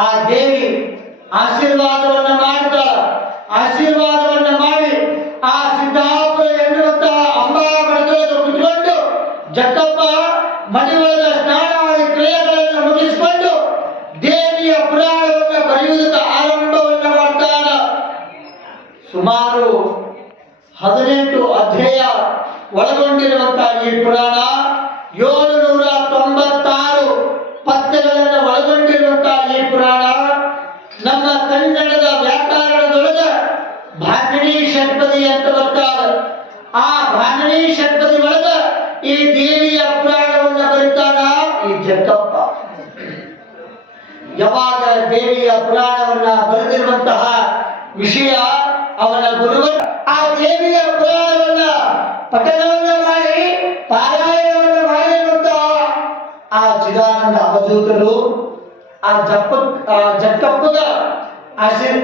ಆ ದೇವಿ ಆಶೀರ್ವಾದವನ್ನ ಮಾಡ್ತಾಳ. ಆಶೀರ್ವಾದವನ್ನ ಮಾಡಿ ಆ ಸಿದ್ದಾಪುರ ಎನ್ನುವಂತಹ ಅಂಬಾ ಬಡದೊಳಗೆ ಕುತ್ಕೊಂಡು ಜಕ್ಕಪ್ಪ ಮನೆಯೊಳಗ ಸ್ನಾನಾದಿ ಕ್ರಿಯೆಗಳನ್ನು ಮುಗಿಸಿಕೊಂಡು ದೇವಿಯ ಪುರಾಣವನ್ನು ಬರೆಯುವುದಕ್ಕೆ ಆರಂಭವನ್ನ ಮಾಡ್ತಾನ. ಸುಮಾರು 18 ಅಧ್ಯಾಯ ಒಳಗೊಂಡಿರುವಂತಹ ಈ ಪುರಾಣ 796 ಪದ್ಯಗಳನ್ನು ಒಳಗೊಂಡಿರುವಂತಹ ಈ ಪುರಾಣ ನಮ್ಮ ಕನ್ನಡದ ವ್ಯಾಕರಣದೊಳಗ ಭಾಮಿನಿ ಷಟ್ಪದಿ ಅಂತ ಬರ್ತಾರ. ಆ ಭಾಮಿನಿ ಷಟ್ಪದಿ ಒಳಗ ಈ ದೇವಿಯ ಪುರಾಣವನ್ನು ಬರೀತಾನ ಈ ಜಕ್ಕಪ್ಪ. ಯಾವಾಗ ದೇವಿಯ ಪುರಾಣವನ್ನ ಬರೆದಿರುವಂತಹ ವಿಷಯ ಅವನ ಗುರುವ ಆ ದೇವಿಯ ಪುರಾಣವನ್ನ ಪಠಣವನ್ನ ಮಾಡಿ ಪಾರಾಯಣವನ್ನ ಮಾಡಿರುವಂತಹ ಆ ಚಿದಾನಂದ ಅವಧೂತರು ಆ ಜಕ್ಕಪ್ಪಗ ಆಶೀರ್